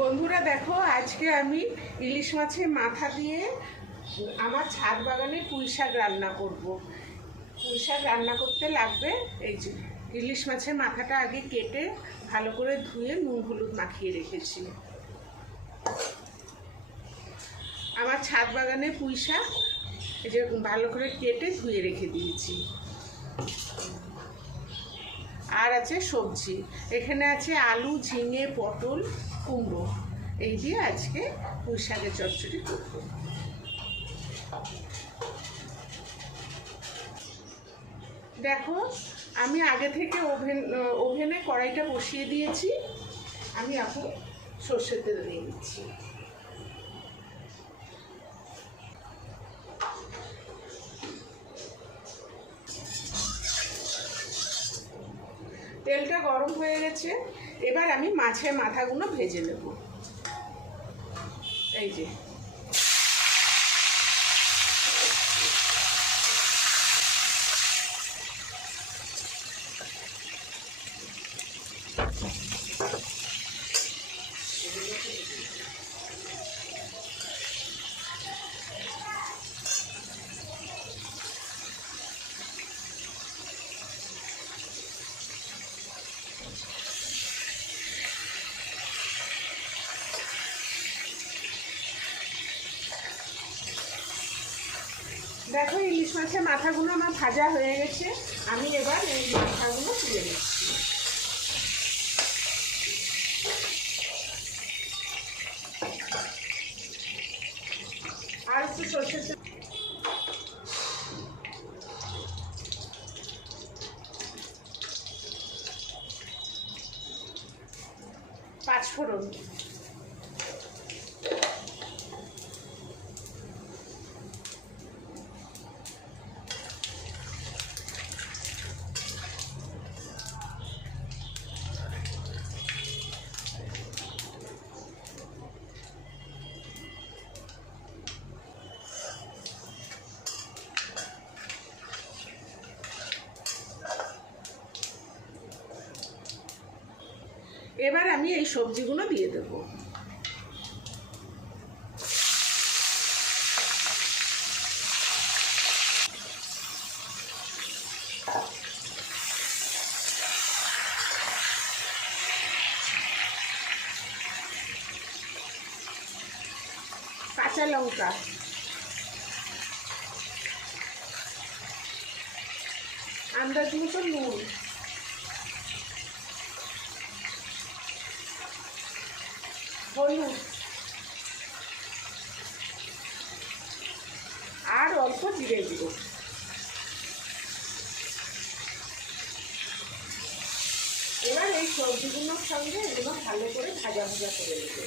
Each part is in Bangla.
বন্ধুরা দেখো, আজকে আমি ইলিশ মাছের মাথা দিয়ে আমার ছাদ বাগানে পুঁই শাক রান্না করব। পুঁই শাক রান্না করতে লাগবে, এই যে ইলিশ মাছের মাথাটা আগে কেটে ভালো করে ধুয়ে নুন হলুদ মাখিয়ে রেখেছি। আমার ছাদ বাগানে পুঁই শাক, এই যে ভালো করে কেটে ধুয়ে রেখে দিয়েছি। আর আছে সবজি, এখানে আছে আলু, ঝিঙে, পটল কুমড়ো। এই দিয়ে আজকে পুঁই শাকের করব। দেখো, আমি আগে থেকে ওভেন, ওভেনে কড়াইটা বসিয়ে দিয়েছি। আমি এখন সর্ষের তেল দিয়ে দিচ্ছি। তেলটা গরম হয়ে গেছে। এবার আমি মাছের মাথাগুলো ভেজে নেব। এই যে। দেখো, ইলিশ মাছের মাথাগুলো আমার ভাজা হয়ে গেছে। আমি এবার এই মাথাগুলো তুলে নিচ্ছি। আর একটু সর্ষের তেল- পাঁচফোড়ন। এবার আমি এই সবজিগুলো দিয়ে দেবো। কাঁচা লঙ্কা। আন্দাজ মতো নুন। হলুদ আর অল্প জিরে দিব। এবার এই সবজিগুলোর সঙ্গে এগুলো ভালো করে ভাজা ভাজা করে নেবে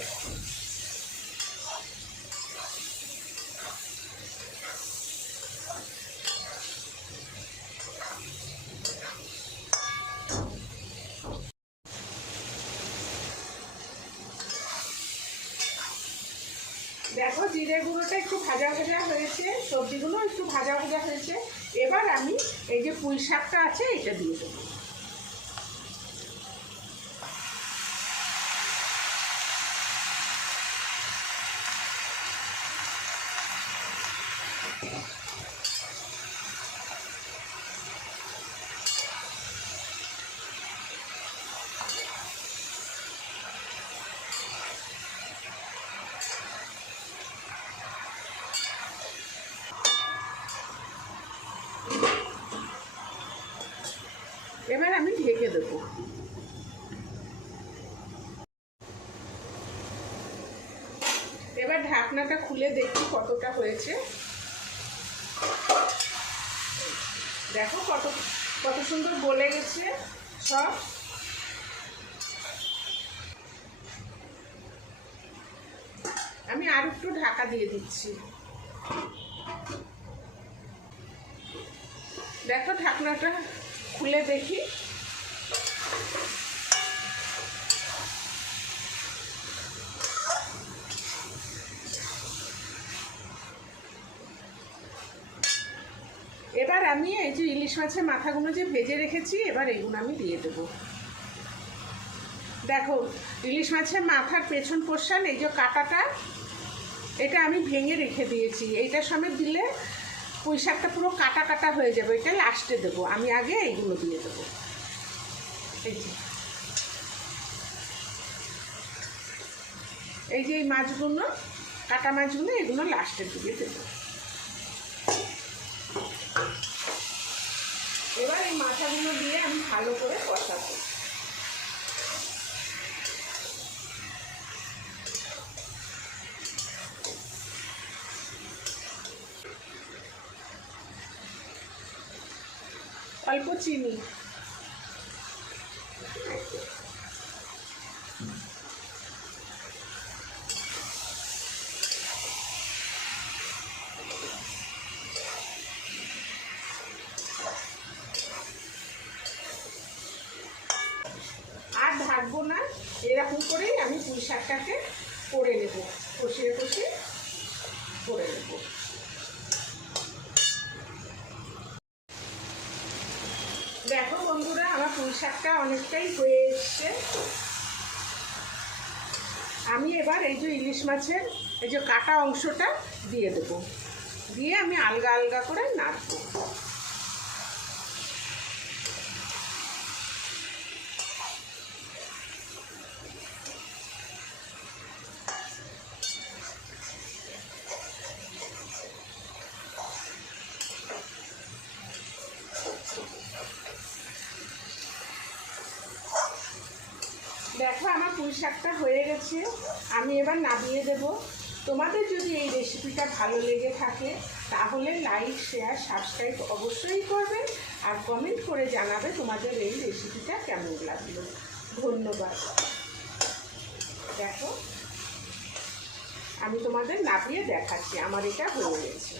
দেখো জিরে গুঁড়োটা একটু ভাজা ভাজা হয়েছে, সবজিগুলো একটু ভাজা ভাজা হয়েছে। এবার আমি এই যে পুঁই শাকটা আছে, এটা দিয়ে দেবো। Thank আমি ঢেকে দেবো। এবার ঢাকনাটা খুলে দেখি কতটা হয়েছে। দেখো কত কত সুন্দর গলে গেছে সব। আমি আর একটু ঢাকা দিয়ে দিচ্ছি। দেখো ঢাকনাটা খুলে দেখি এবার আমি এই যে ইলিশ মাছের মাথাগুলো যে ভেজে রেখেছি, এবার এগুলো আমি দিয়ে দেবো। দেখো, ইলিশ মাছের মাথার পেছন পোর্শন এই যে কাটাটা, এটা আমি ভেঙে রেখে দিয়েছি। এইটার সমেত দিলে পুঁই শাকটা পুরো কাটা কাটা হয়ে যাবে এটা লাস্টে দেবো। আমি আগে এইগুলো দিয়ে দেবো। এই যে। এই যে এই মাছগুলো, কাটা মাছগুলো, এগুলো লাস্টের দিকে দেবো এবার এই মাথাগুলো দিয়ে আমি ভালো করে কষাবো। অল্প চিনি। এরকম করেই আমি পুঁই শাকটাকে করে নেব। কষিয়ে কষিয়ে করে নেব। দেখো বন্ধুরা, আমার পুঁই শাকটা অনেকটাই হয়ে এসছে। আমি এবার এই যে ইলিশ মাছের এই যে কাটা অংশটা দিয়ে দেবো। দিয়ে আমি আলগা আলগা করে নাড়বো। শাকটা হয়ে গেছে, আমি এবার নামিয়ে দেব। তোমাদের যদি এই রেসিপিটা ভালো লেগে থাকে, তাহলে লাইক শেয়ার সাবস্ক্রাইব অবশ্যই করবে আর কমেন্ট করে জানাবে তোমাদের এই রেসিপিটা কেমন লাগল। ধন্যবাদ। দেখো, আমি তোমাদের নামিয়ে দেখাচ্ছি, আমার এটা হয়ে গেছে।